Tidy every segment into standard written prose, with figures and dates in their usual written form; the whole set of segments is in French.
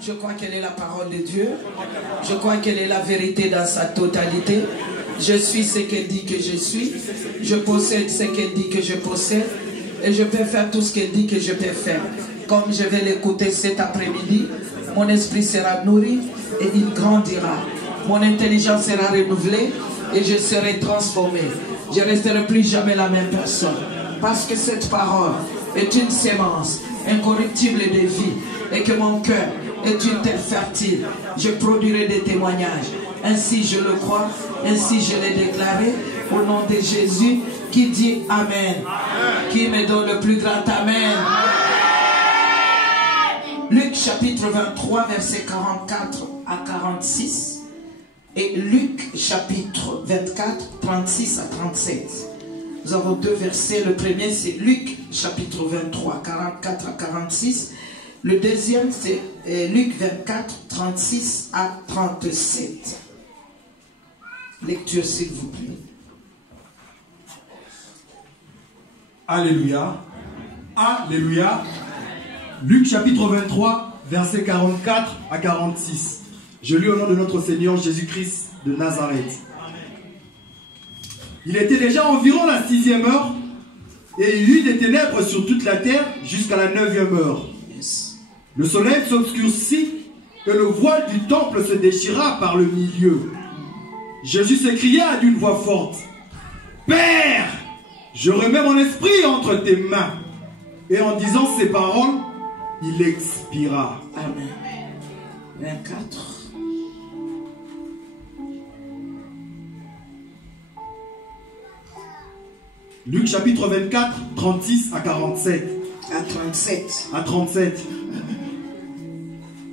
Je crois qu'elle est la parole de Dieu. Je crois qu'elle est la vérité dans sa totalité. Je suis ce qu'elle dit que je suis. Je possède ce qu'elle dit que je possède. Et je peux faire tout ce qu'elle dit que je peux faire. Comme je vais l'écouter cet après-midi, mon esprit sera nourri et il grandira. Mon intelligence sera renouvelée et je serai transformé. Je ne resterai plus jamais la même personne. Parce que cette parole est une sémence incorruptible de vie et que mon cœur est une terre fertile. Je produirai des témoignages. Ainsi je le crois, ainsi je l'ai déclaré au nom de Jésus qui dit Amen. Qui me donne le plus grand Amen. Luc chapitre 23 verset 44 à 46 et Luc chapitre 24 36 à 37. Nous avons deux versets. Le premier c'est Luc chapitre 23 44 à 46. Le deuxième c'est Luc 24 36 à 37. Lecture s'il vous plaît. Alléluia. Alléluia. Luc chapitre 23, versets 44 à 46. Je lis au nom de notre Seigneur Jésus-Christ de Nazareth. Il était déjà environ la 6e heure, et il y eut des ténèbres sur toute la terre jusqu'à la 9e heure. Le soleil s'obscurcit, et le voile du temple se déchira par le milieu. Jésus s'écria d'une voix forte, « Père, je remets mon esprit entre tes mains. » Et en disant ces paroles, il expira. Amen. 24. Luc chapitre 24, 36 à 47. À 37. À 37.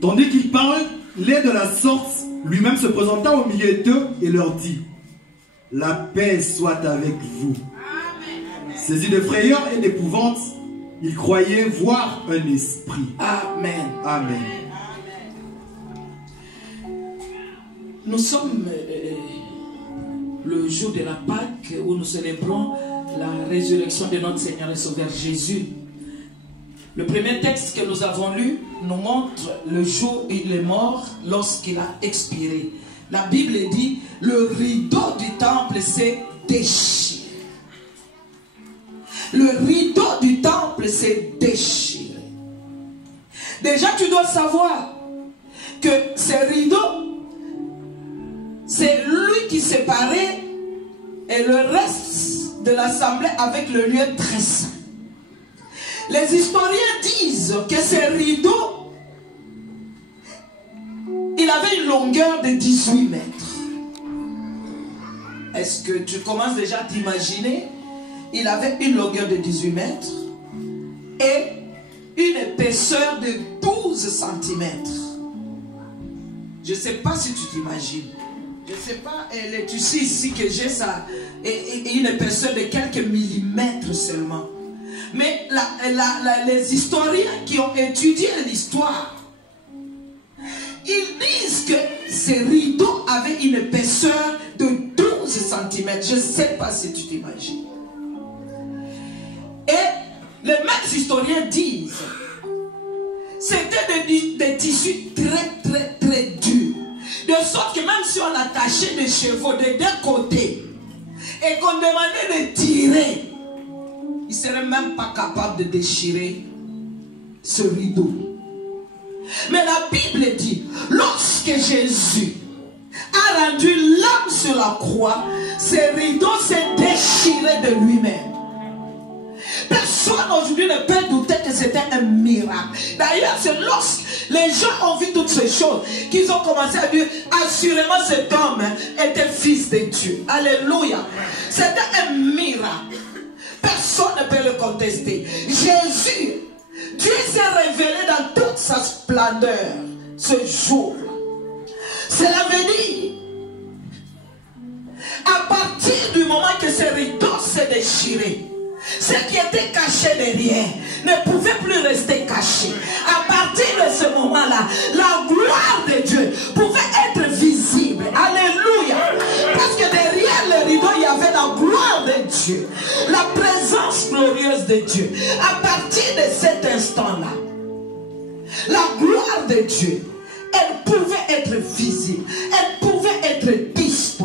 Tandis qu'il parlait de la sorte, lui-même se présenta au milieu d'eux et leur dit, « La paix soit avec vous. » Saisi de frayeur et d'épouvante, ils croyaient voir un esprit. Amen. Amen. Nous sommes le jour de la Pâque où nous célébrons la résurrection de notre Seigneur et Sauveur Jésus. Le premier texte que nous avons lu nous montre le jour où il est mort lorsqu'il a expiré. La Bible dit, le rideau du temple s'est déchiré. Le rideau du temple s'est déchiré. Déjà, tu dois savoir que ces rideaux, c'est lui qui séparait et le reste de l'assemblée avec le lieu très saint. Les historiens disent que ces rideaux, il avait une longueur de 18 mètres. Est-ce que tu commences déjà à t'imaginer? Il avait une longueur de 18 mètres et une épaisseur de 12 cm. Je ne sais pas si tu t'imagines. Je ne sais pas, les tissus ici que j'ai, ça, et une épaisseur de quelques millimètres seulement. Mais les historiens qui ont étudié l'histoire, ils disent que ces rideaux avaient une épaisseur de 12 cm. Je ne sais pas si tu t'imagines. Et les mêmes historiens disent c'était des tissus très durs. De sorte que même si on attachait des chevaux des deux côtés et qu'on demandait de tirer, il ne serait même pas capable de déchirer ce rideau. Mais la Bible dit, lorsque Jésus a rendu l'âme sur la croix, ce rideau s'est déchiré de lui-même. Personne aujourd'hui ne peut douter que c'était un miracle. D'ailleurs, c'est lorsque les gens ont vu toutes ces choses qu'ils ont commencé à dire, assurément cet homme était fils de Dieu. Alléluia. C'était un miracle. Personne ne peut le contester. Jésus, Dieu s'est révélé dans toute sa splendeur ce jour. Cela veut dire, à partir du moment que ce rideau s'est déchiré, ce qui était caché derrière ne pouvait plus rester caché. À partir de ce moment-là, la gloire de Dieu pouvait être visible. Alléluia. Parce que derrière le rideau, il y avait la gloire de Dieu. La présence glorieuse de Dieu. À partir de cet instant-là, la gloire de Dieu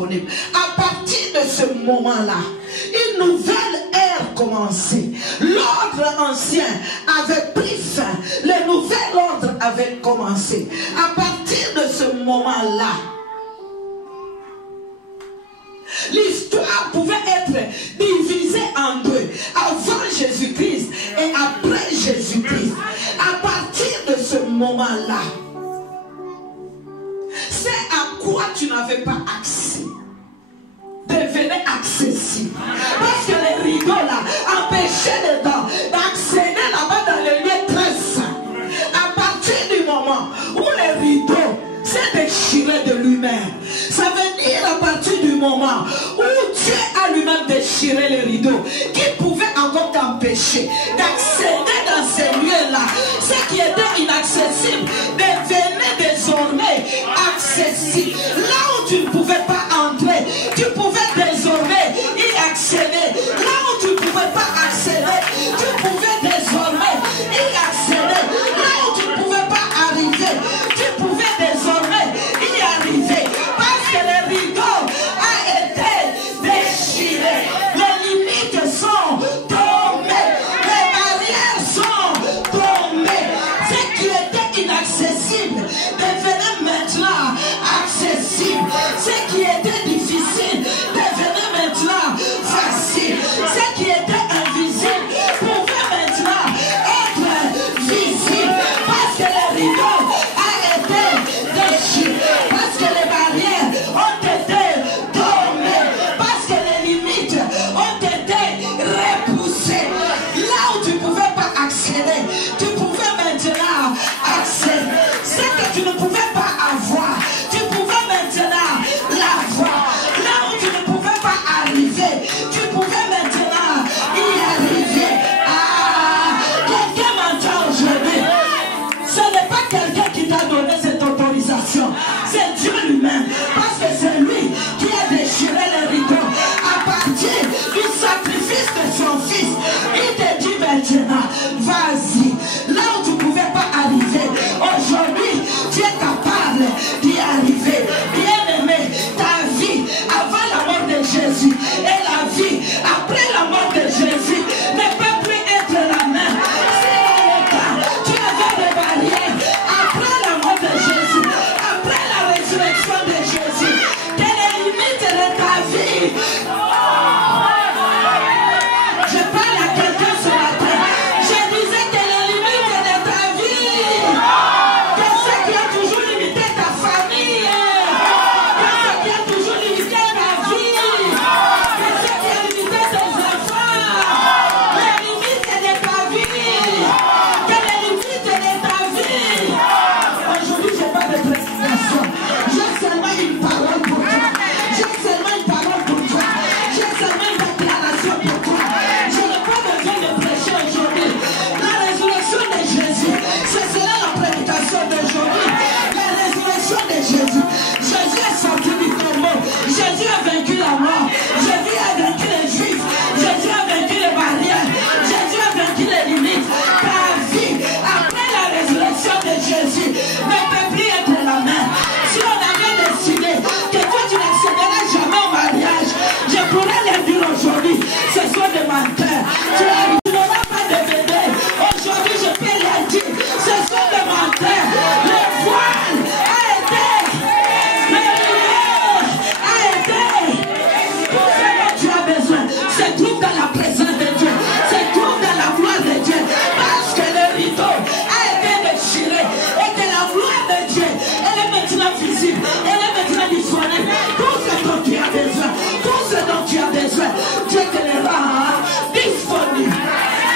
disponible. À partir de ce moment-là, une nouvelle ère commençait. L'ordre ancien avait pris fin. Le nouvel ordre avait commencé. À partir de ce moment-là, l'histoire pouvait être divisée en deux. Avant Jésus-Christ et après Jésus-Christ. À partir de ce moment-là, c'est à quoi tu n'avais pas accès devenait accessible. Parce que les rideaux là empêchaient les gens d'accéder là-bas dans les lieux très saints. À partir du moment où les rideaux s'est déchiré de lui-même, ça veut dire à partir du moment où Dieu a lui-même déchiré les rideaux, qui pouvait encore t'empêcher d'accéder dans ces lieux-là. Ce qui était inaccessible devenait désormais accessible. Là où tu ne pouvais pas entrer, tu pouvais désormais y accéder. Là où tu ne pouvais pas accéder, tu pouvais désormais y accéder. Là où tu ne pouvais pas arriver, tu pouvais désormais y arriver. Parce que le rideau a été déchiré. Les limites sont tombées. Les barrières sont tombées. Ce qui était inaccessible devenait maintenant accessible. Ce qui était difficile devenait maintenant facile. Ce qui était invisible pouvait maintenant être visible. Parce que le rideau a été déchiré. Parce que les barrières ont été tombées. Parce que les limites ont été repoussées. Là où tu ne pouvais pas accéder, tu pouvais maintenant accéder. Ce que tu ne pouvais pas avoir, tu pouvais maintenant l'avoir. Là où tu ne pouvais pas arriver, tu pouvais maintenant y arriver. Ah, quelqu'un m'entend aujourd'hui. Ce n'est pas quelqu'un qui t'a donné cette autorisation, c'est Dieu lui-même. Parce que c'est lui qui a déchiré les rideaux. À partir du sacrifice de son fils, il te dit maintenant, vas-y. Là où tu ne pouvais pas arriver, aujourd'hui, tu es capable d'y arriver. Bien-aimé, ta vie avant la mort de Jésus et la vie après la mort de Jésus ne peut plus être la même. C'est le cas. Tu avais des barrières après la mort de Jésus, après la résurrection de Jésus. Quelle est la limite de ta vie? Je parle à quelqu'un ce matin. Je disais que la limite de ta vie, que ce qui a toujours limité ta famille, que ce qui a toujours limité ta vie, que ce qui a limité tes enfants, la limite de ta vie, que la limite de ta vie. Aujourd'hui, je n'ai pas de prédication. J'ai seulement une parole pour toi. J'ai seulement une parole pour toi. J'ai seulement une déclaration pour toi. Je n'ai pas besoin de prêcher aujourd'hui. La résurrection de Jésus, ce sera la prédication d'aujourd'hui. La résurrection de Jésus. Jésus est sorti du tombeau. Jésus a vaincu la mort. Jésus a vaincu les Juifs. Jésus a vaincu les barrières. Jésus a vaincu les limites. Ta vie, après la résurrection de Jésus, ne peut plus être la même. Si on avait décidé que toi tu n'accéderas jamais au mariage, je pourrais le dire aujourd'hui, ce sont des menteurs. Tu n'auras pas de bébé. Aujourd'hui, je peux le dire, ce sont des menteurs. Le voile a été, le rideau a été. Tout ce dont tu as besoin se trouve dans la présence de Dieu, se trouve dans la gloire de Dieu. Parce que le rideau a été déchiré et que la gloire de Dieu, elle est maintenant visible, elle est maintenant disponible. Tout ce dont tu as besoin, tout ce dont tu as besoin, Dieu te le rend disponible.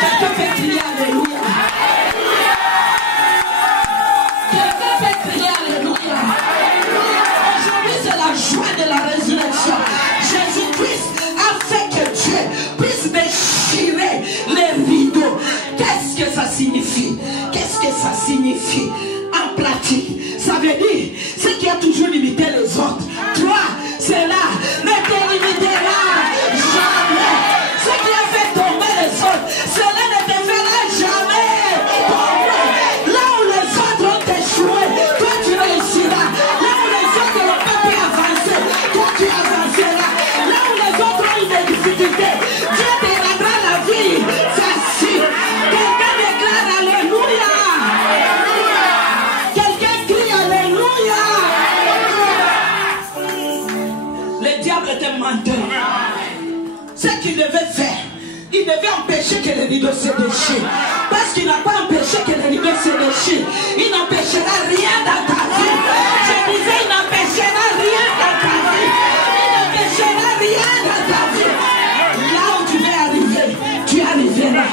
Quelqu'un peut crier alléluia. Quelqu'un peut crier alléluia. Aujourd'hui, c'est la joie de la résurrection. Jésus-Christ a fait que Dieu puisse déchirer les rideaux. Qu'est-ce que ça signifie? Qu'est-ce que ça signifie en pratique? Ça veut dire ce qui a toujours limité les autres. Toi, cela ne te limitera jamais. Ce qui a fait tomber les autres, cela ne te fera jamais tomber. Là où les autres ont échoué, toi tu réussiras. Là où les autres n'ont pas pu avancer, toi tu avanceras. ce qu'il devait faire, il devait empêcher que les rideaux se déchirent. Parce qu'il n'a pas empêché que les rideaux se déchirent. Il n'empêchera rien dans ta vie. Je disais, il n'empêchera rien dans ta vie. Il n'empêchera rien dans ta vie. Là où tu veux arriver, tu arriveras.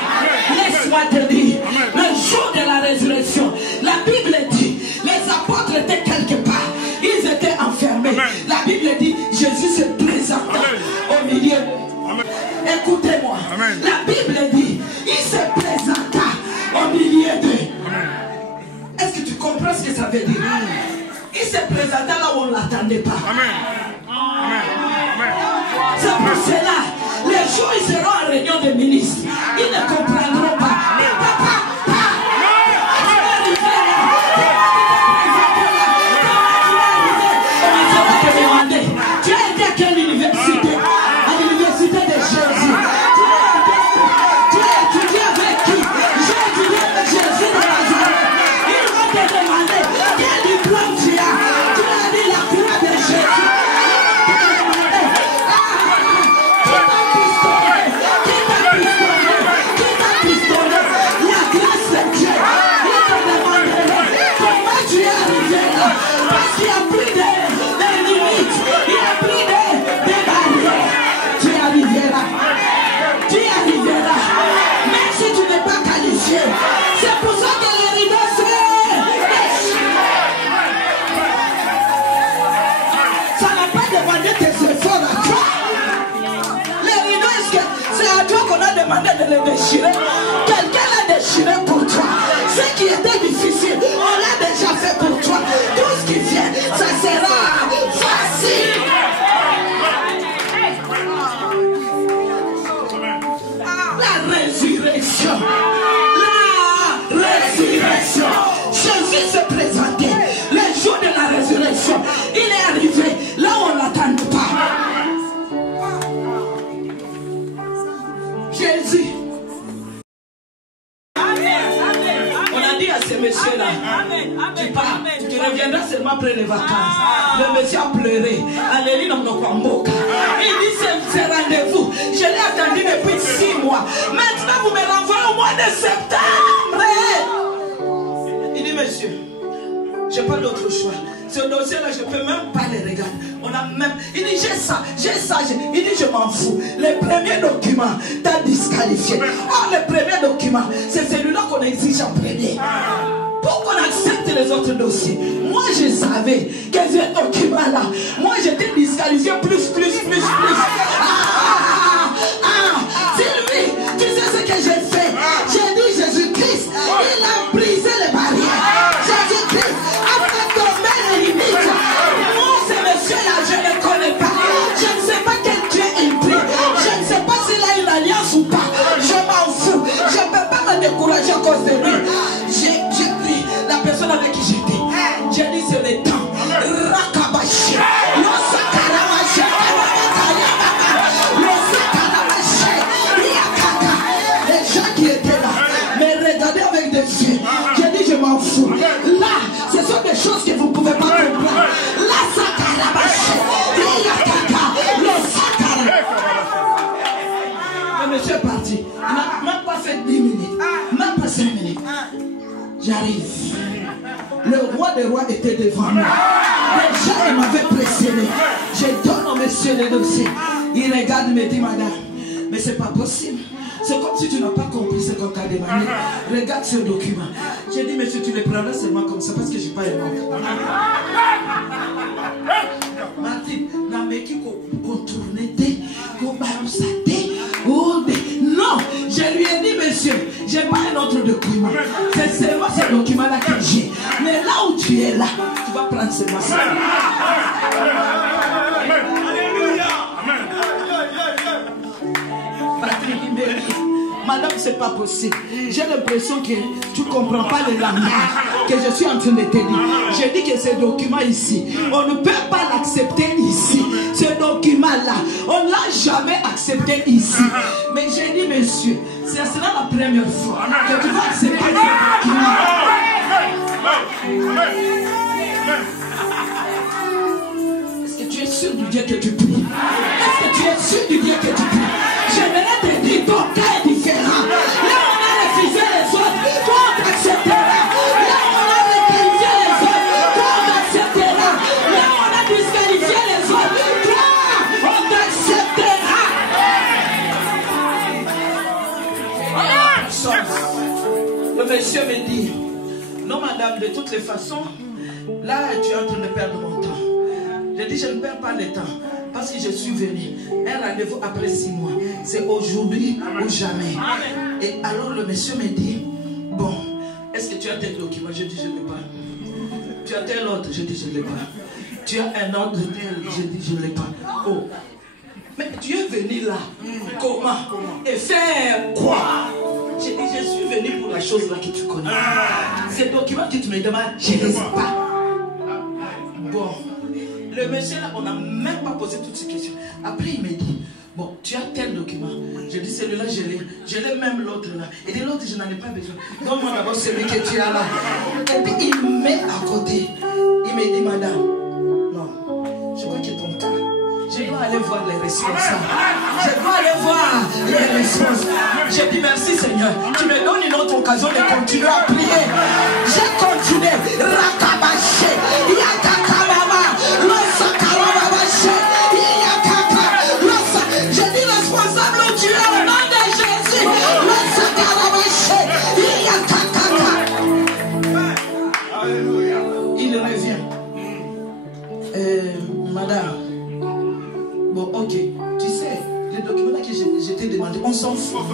Laisse-moi te dire, le jour de la résurrection, la Bible dit, les apôtres étaient quelque part. Ils étaient enfermés. La Bible dit, Jésus se présenta au milieu. Écoutez-moi. La Bible dit, il se présenta au milieu d'eux. Est-ce que tu comprends ce que ça veut dire? Il se présenta là où on ne l'attendait pas. C'est pour cela, les jours ils seront en réunion de ministres, ils ne comprendront pas. Tu as été à quelle université? À l'université de Jésus. Tu as étudié avec qui? J'ai étudié avec Jésus de Nazareth. Ils vont te demander quel diplôme tu as. Tu as dit la croix de Jésus. Ils vont te demander qui t'a pistonné? La grâce de Dieu. Ils te demanderont comment tu es arrivé là. Parce qu'il y a plus de limites. Il y a plus de barrières. Tu arriveras. Tu arriveras. Même si tu n'es pas qualifié. C'est pour ça que les rideaux se déchirent. Ça n'a pas demandé tes efforts à toi. Les rideaux, est-ce que c'est à toi qu'on a demandé de les déchirer? Quelqu'un l'a déchiré pour toi. Ce qui était difficile, on l'a déjà fait pour toi. Tout ce qui vient, ça sera facile. La résurrection. La résurrection. Jésus se présentait. Le jour de la résurrection, il est arrivé là où on ne l'attendait pas. Jésus. On a dit à ce monsieur-là, tu pars, tu reviendras seulement après les vacances. Le monsieur a pleuré. Il dit, c'est rendez-vous. Je l'ai attendu depuis 6 mois. Maintenant, vous me renvoyez au mois de septembre. Il dit, monsieur, je n'ai pas d'autre choix. Ce dossier-là, je ne peux même pas les regarder. On a même... Il dit, j'ai ça. Il dit, je m'en fous. Le premier document t'a disqualifié. Oh, le premier document, c'est celui-là qu'on exige en premier. Pour qu'on accepte les autres dossiers. Moi, je savais que ce document-là, moi, j'étais disqualifié plus. Sylvie, tu sais ce que j'ai fait? J'ai dit Jésus-Christ, il a brisé les barrières. Jésus-Christ a fait tomber les limites. Moi, ce monsieur-là, je ne le connais pas. Je ne sais pas quel Dieu il prie. Je ne sais pas s'il a une alliance ou pas. Je m'en fous. Je ne peux pas me décourager à cause de lui. J'ai pris la personne avec qui j'étais. J'ai dit c'est le temps. Rakabashi. Les gens qui étaient là me regardaient avec des yeux. J'ai dit je m'en fous. Là, ce sont des choses que vous ne pouvez pas comprendre. La sakarabashi. Le sakara. Le monsieur est parti. Il n'a même pas fait 10 minutes. Même pas 5 minutes. J'arrive. Le roi des rois était devant moi. Les gens m'avaient pressionné. Je donne au monsieur le dossier. Il regarde et me dit, madame, mais c'est pas possible. C'est comme si tu n'as pas compris ce qu'on t'a demandé. Regarde ce document. J'ai dit, monsieur, tu le prendras seulement comme ça parce que je n'ai pas un manque. Martine, n'a pas contourné. Non, je lui ai dit, monsieur, je n'ai pas un autre document. C'est seulement ce document-là que j'ai. Mais là où tu es là, tu vas prendre seulement ça. Madame, c'est pas possible. J'ai l'impression que tu ne comprends pas le langage que je suis en train de te dire. J'ai dit que ce document ici, on ne peut pas l'accepter ici. Ce document-là, on ne l'a jamais accepté ici. Mais j'ai dit, monsieur, ce sera la première fois que tu vas accepter ce document. Est-ce que tu es sûr du Dieu que tu pries? Est-ce que tu es sûr du Dieu que tu pries? monsieur me dit, non madame, de toutes les façons, là tu es en train de perdre mon temps. Je dis, je ne perds pas le temps. Parce que je suis venu. Un rendez-vous après 6 mois. C'est aujourd'hui ou jamais. Et alors le monsieur me dit, bon, est-ce que tu as tes documents? Je dis, je ne l'ai pas. Tu as tel ordre? Je dis, je ne l'ai pas. Tu as un ordre tel? Je dis, je ne l'ai pas. Oh, mais tu es venu là. Comment? Et faire quoi? J'ai dit, je suis venu pour la chose là que tu connais. Ces documents que tu me demandes, je ne les ai pas. Bon, le monsieur là, on n'a même pas posé toutes ces questions. Après, il me dit, bon, tu as tel document? Je dis, celui-là, je l'ai. Je l'ai même l'autre là. Et de l'autre, je n'en ai pas besoin. Donne-moi d'abord celui que tu as là. Et puis, il me met à côté. Il me dit, madame, non, je crois que ton cas, je dois aller voir les responsables. Je dois aller voir les responsables. J'ai dit, merci Seigneur. Tu me donnes une autre occasion de continuer à prier. J'ai continué. Rakabaché. Yakakamama. Losakarababashe. Yakaka. Losa. J'ai dit, responsable, tu es au nom de Jésus. Losakarabashe. Yakaka. Il revient. Madame. Bon, ok. Tu sais, les documents là que je t'ai demandé, on s'en fout.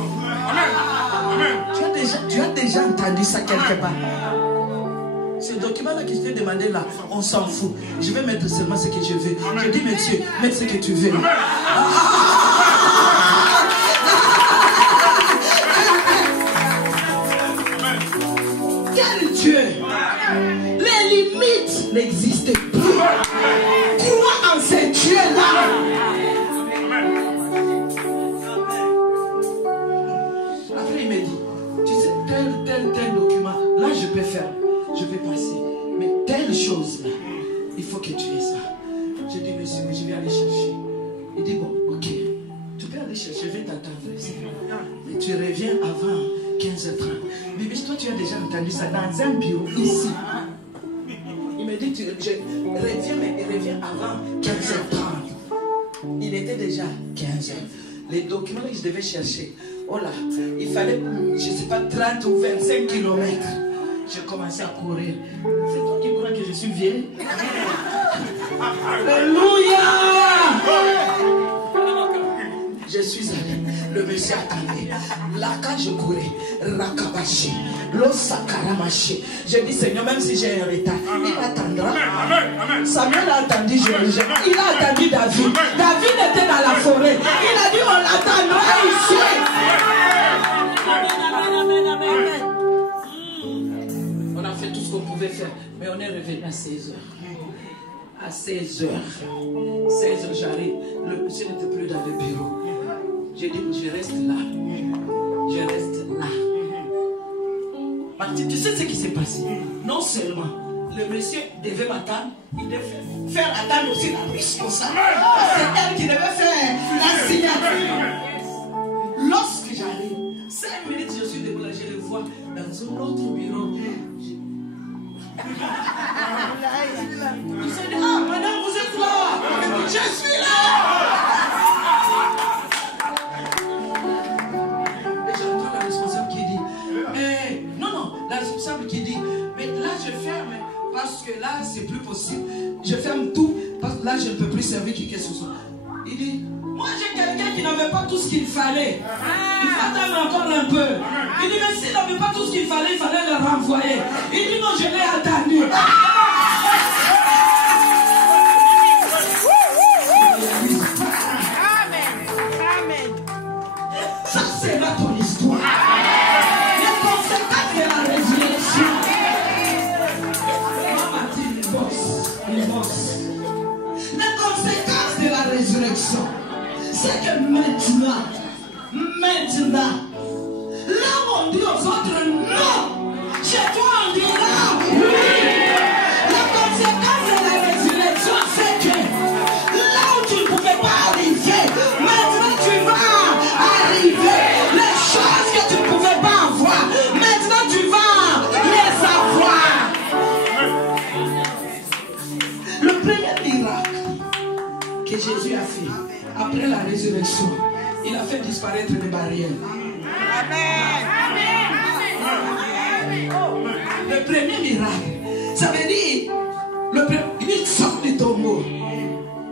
Tu as déjà entendu ça quelque part. Ces documents-là que je t'ai demandé là, on s'en fout. Je vais mettre seulement ce que je veux. Je dis, monsieur, mets ce que tu veux. Quel Dieu! Les limites n'existent plus. Crois en ces dieux-là. Après, il me dit, tu sais, tel document, là, je peux faire. Je vais passer. Mais telle chose, là, il faut que tu aies ça. Je dis, monsieur, mais je vais aller chercher. Il dit, bon, ok. Tu peux aller chercher, je vais t'attendre ici. Mais tu reviens avant 15h30. Mais toi, tu as déjà entendu ça dans un bureau ici. Il me dit, reviens, mais reviens avant 15h30. Il était déjà 15h. Les documents que je devais chercher, oh là, il fallait, je ne sais pas, 30 ou 25 km. J'ai commencé à courir. C'est toi qui crois que je suis vieille? Alléluia! Je suis allé. Le monsieur attendait. Là, quand je courais, Rakabashi, Losakaramashi. J'ai dit, Seigneur, même si j'ai un retard, il attendra. Samuel a attendu Jésus. Il a attendu David. David était dans la forêt. Il a dit, on l'attendra ici. On a fait tout ce qu'on pouvait faire. Mais on est revenu à 16h. À 16h. 16h, j'arrive. Le monsieur n'était plus dans le bureau. J'ai dit, je reste là. Je reste là. Tu sais ce qui s'est passé? Non seulement le monsieur devait m'attendre, il devait faire attendre aussi la responsable. C'est elle qui devait faire la signature. Lorsque j'arrive, 5 minutes, je suis debout là, je le vois dans un autre bureau. Il s'est dit, ah, madame, vous êtes là. Je suis là. La responsable qui dit, mais là je ferme parce que là c'est plus possible. Je ferme tout parce que là je ne peux plus servir qui que ce soit. Il dit, moi j'ai quelqu'un qui n'avait pas tout ce qu'il fallait. Il faut attendre encore un peu. Il dit, mais s'il n'avait pas tout ce qu'il fallait, il fallait le renvoyer. Il dit, non, je l'ai attendu. Amen. Ça c'est là ton histoire. Les conséquences de la résurrection, c'est que maintenant, là où on dit aux autres non, chez toi on dira oui. La conséquence de la résurrection, c'est que là où tu ne pouvais pas arriver, maintenant tu vas arriver. Les choses que tu ne pouvais pas avoir, maintenant tu vas les avoir. Le premier miracle que Jésus a fait après la résurrection, il a fait disparaître les barrières. Amen. Le premier miracle, ça veut dire, il sort du tombeau.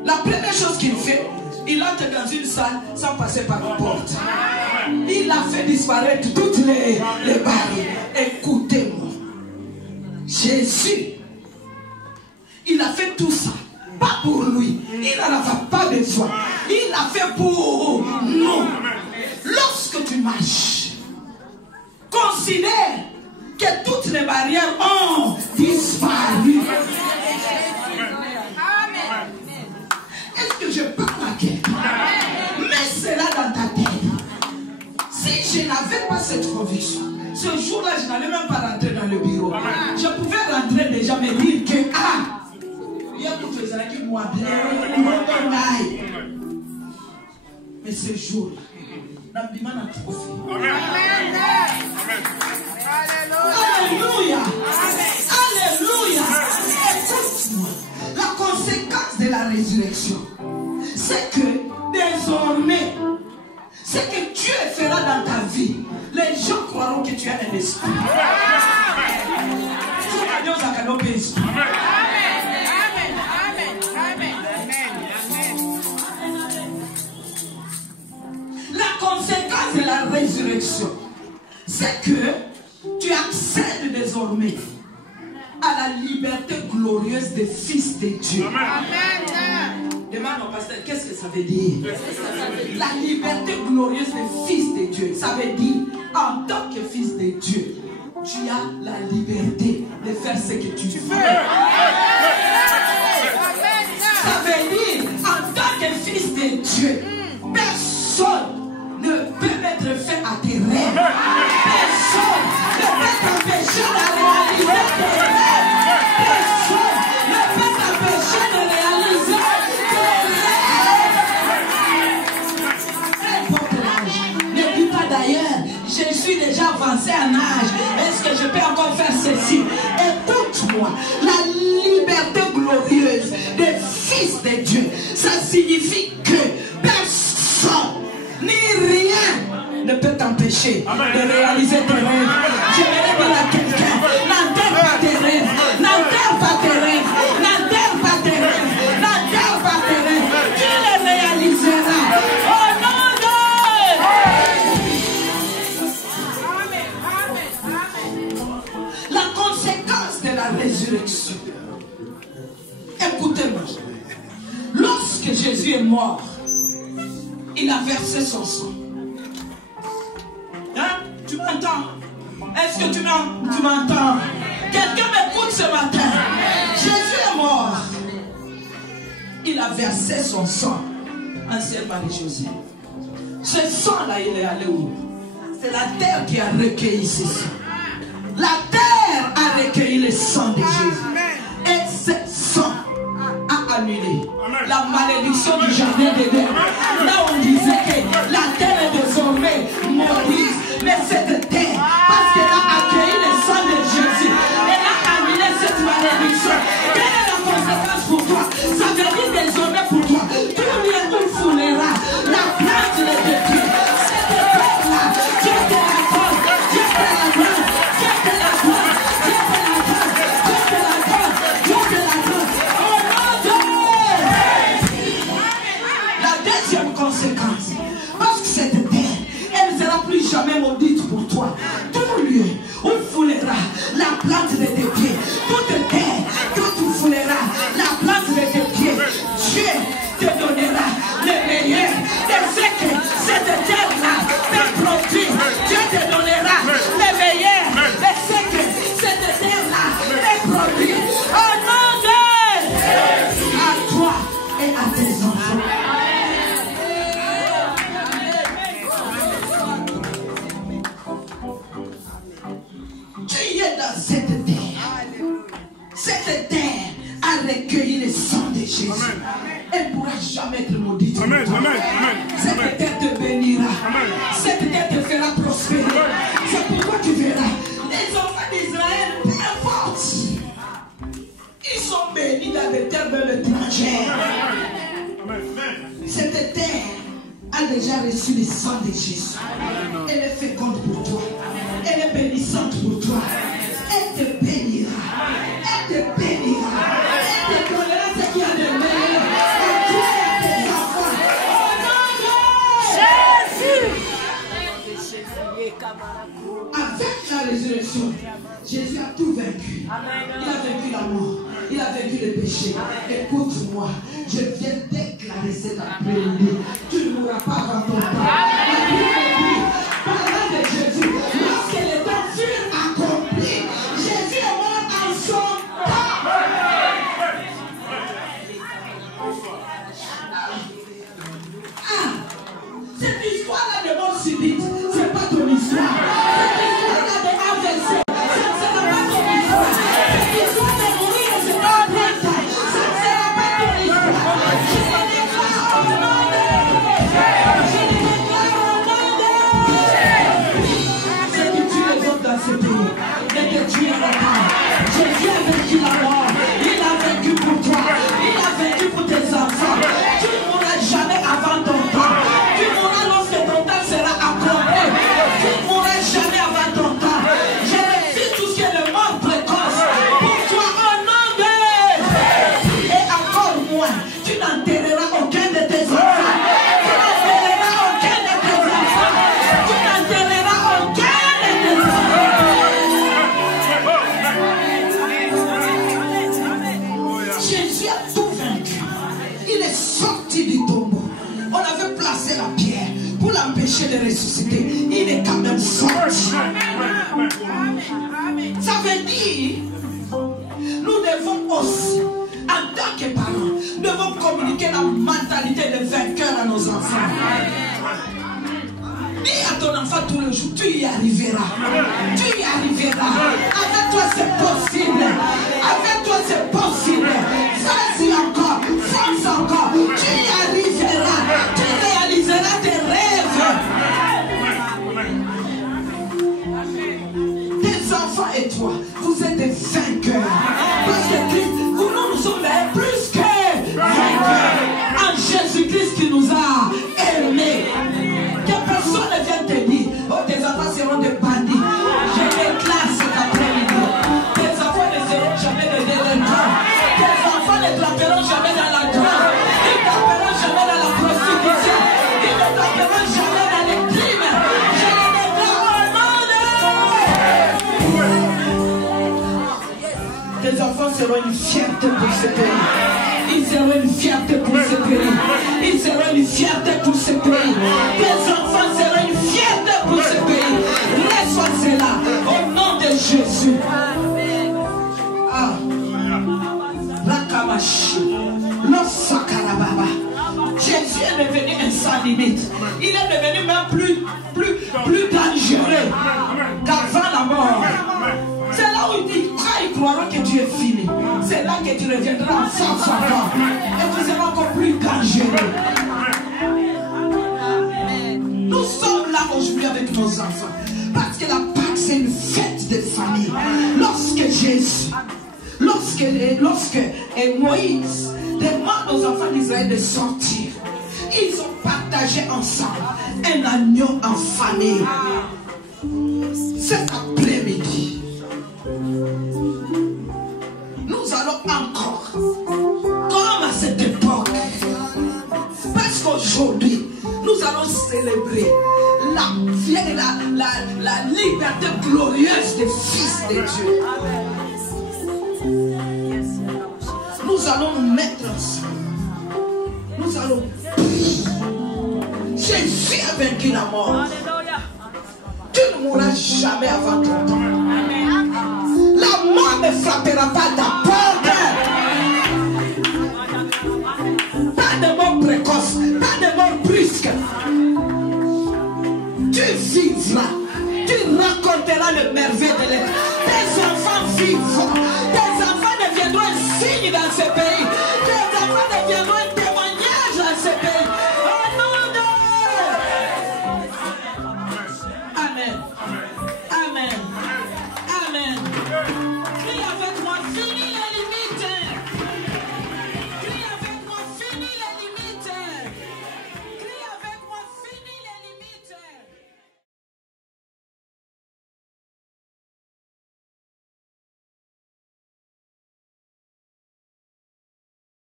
La première chose qu'il fait, il entre dans une salle sans passer par une porte. Il a fait disparaître toutes les barrières. Écoutez-moi. Jésus, il a fait tout ça. Pas pour lui. Il n'en avait pas besoin. Il l'a fait pour nous. Lorsque tu marches, considère que toutes les barrières ont disparu. Est-ce que je parle à quelqu'un? Mais c'est là dans ta tête. Si je n'avais pas cette conviction, ce jour-là, je n'allais même pas rentrer dans le bureau. Je pouvais rentrer déjà me dire que, il y a beaucoup de gens qui m'ont appelé. Mais ce jour-là, l'abîme n'a trop fait. Alléluia. Alléluia. Écoute-moi. La conséquence de la résurrection, c'est que désormais, ce que Dieu fera dans ta vie, les gens croiront que tu as un esprit. La conséquence de la résurrection, c'est que tu accèdes désormais à la liberté glorieuse des fils de Dieu. Demande au pasteur, qu'est-ce que ça veut dire? La liberté glorieuse des fils de Dieu. Ça veut dire, en tant que fils de Dieu, tu as la liberté de faire ce que tu veux. Ça veut dire, en tant que fils de Dieu, personne ne peut mettre fin à tes rêves. Personne ne peut t'empêcher de réaliser tes rêves. Personne ne peut t'empêcher de réaliser tes rêves. N'importe l'âge. Ne dis pas d'ailleurs, je suis déjà avancé en âge. Est-ce que je peux encore faire ceci? Écoute-moi, la liberté glorieuse des fils de Dieu, ça signifie que personne ni rien ne peut t'empêcher de réaliser tes rêves. J'aimerais dire à quelqu'un, n'enterre pas tes rêves, n'enterre pas tes rêves, n'enterre pas tes rêves, n'enterre pas tes rêves. Tu les réaliseras au nom de... La conséquence de la résurrection. Écoutez-moi. Lorsque Jésus est mort, il a versé son sang. Hein? Tu m'entends? Est-ce que tu m'entends? Quelqu'un m'écoute ce matin? Jésus est mort. Il a versé son sang. Ancienne Marie-Josée. Ce sang-là, il est allé où? C'est la terre qui a recueilli ce sang. La terre a recueilli le sang de Jésus. Et ce sang a annulé la malédiction du jardin d'Éden. Là on disait que la terre est désormais maudite. Mais cette terre, parce qu'elle a accueilli le sang de Jésus, elle a annulé cette malédiction. Quelle est la conséquence pour toi? Ça veut dire désormais pour toi, tout lieu où foulera la plante de Dieu. Cette terre-là, Dieu te la donne, Dieu te la donne, Dieu te la donne, Dieu te la donne, Dieu te la donne, Dieu te la donne. Au nom de la deuxième conséquence, parce que cette terre, elle ne sera plus jamais maudite pour toi. Tout lieu où foulera la plante de tes pieds, toute terre, où foulera la plante de tes pieds, Dieu te donnera le meilleur de ce que cette terre-là peut produire. Dieu te donnera le meilleur de ce que cette terre-là peut produire. Au nom de à toi et à tes enfants. Tu es dans cette terre. Cette terre a recueilli le sang de Jésus. Elle ne pourra jamais être maudite. Cette terre te bénira. Cette terre te fera prospérer. C'est pourquoi tu verras les enfants d'Israël, peu importe, ils sont bénis dans des terres même étrangères. Cette terre a déjà reçu le sang de Jésus. Elle est féconde pour toi. Elle est bénissante pour toi. Elle te bénira. Elle te bénira. Elle te donnera ce qu'il y a de meilleur. Et toi et tes enfants. Au nom de Jésus. Avec la résurrection, Jésus a tout vaincu. Il a vaincu la mort. Il a vaincu le péché. Écoute-moi, je viens déclarer cet après-midi. Tu ne mourras pas avant ton temps. La Bible dit, parlant de Jésus, lorsque les temps furent accomplis, Jésus est mort en son temps. Ah, cette histoire-là de mort subite, ce n'est pas ton histoire. Cette histoire-là de AVC, ce ne sera pas ton histoire. Cette histoire de mourir, ce n'est pas ton histoire. Ce ne sera pas ton histoire. Je te déclare au nom de Jésus. Je te déclare au nom de Jésus. Ce que tu es donc dans ce pays, et que tu es là-bas. Jésus a vaincu la mort. Il a vaincu pour toi. Il a vaincu pour tes enfants. Tu ne mourras jamais avant ton temps. Tu mourras lorsque ton temps sera accompli. Tu ne mourras jamais avant ton temps. Je refuse tout ce qui est le mort précoce. Pour toi, au nom de Jésus. Et encore moins, tu n'enterreras aucun de tes enfants. Tu n'enterreras aucun de tes enfants. Tu n'enterreras aucun de tes enfants. Jésus a tout vaincu. Il est sorti du tombeau. On avait placé la pierre pour l'empêcher de ressusciter. Il est quand même sorti. Ça veut dire, nous devons aussi, en tant que parents, devons communiquer la mentalité de vainqueur à nos enfants. Dis à ton enfant tous les jours, tu y arriveras. Tu y arriveras. Avec toi c'est possible. Avec toi c'est possible. Vas-y encore. Fonce encore. Tu y arriveras. Tu réaliseras tes rêves. Tes enfants et toi, vous êtes des vainqueurs. Parce que Christ, nous sommes plus que vainqueurs. En Jésus-Christ qui nous a aimés. Que personne ne vienne te dire, oh tes enfants seront des bandits. Je déclare cet après-midi. Tes enfants ne seront jamais des délinquants. Tes enfants ne tremperont jamais dans la drogue. Ils ne tremperont jamais dans la prostitution. Ils ne tremperont jamais dans les crimes. Je les déclare au nom de... Tes enfants seront une fierté pour ce pays. Ils seront une fierté pour ce pays. Ils seront une fierté pour ce pays. Tes enfants seront une fierté pour ce pays. Reçois cela au nom de Jésus. Ah. Rakamashi. L'Osakarababa. Jésus est devenu un sans limite. Il est devenu même plus dangereux qu'avant la mort. C'est là où il dit, quand ils croiront que tu es fini, c'est là que tu reviendras en force encore. Et vous serez encore plus dangereux. Nous sommes là aujourd'hui avec nos enfants. Parce que la Pâque, c'est une fête de famille. Lorsque Jésus, lorsque Moïse demande aux enfants d'Israël de sortir, ils ont partagé ensemble un agneau en famille. Cet après-midi, nous allons encore, comme à cette époque, parce qu'aujourd'hui, nous allons célébrer la liberté glorieuse des fils de Dieu. Nous allons nous mettre ensemble. Nous allons prier. Jésus a vaincu la mort. Tu ne mourras jamais avant ton temps. La mort ne frappera pas ta porte. Pas de mort précoce, pas de mort brusque. Tu vivras. Tu raconteras le merveille de l'être. Tes enfants vivront. Tes enfants deviendront un signe dans ce pays. Tes enfants deviendront un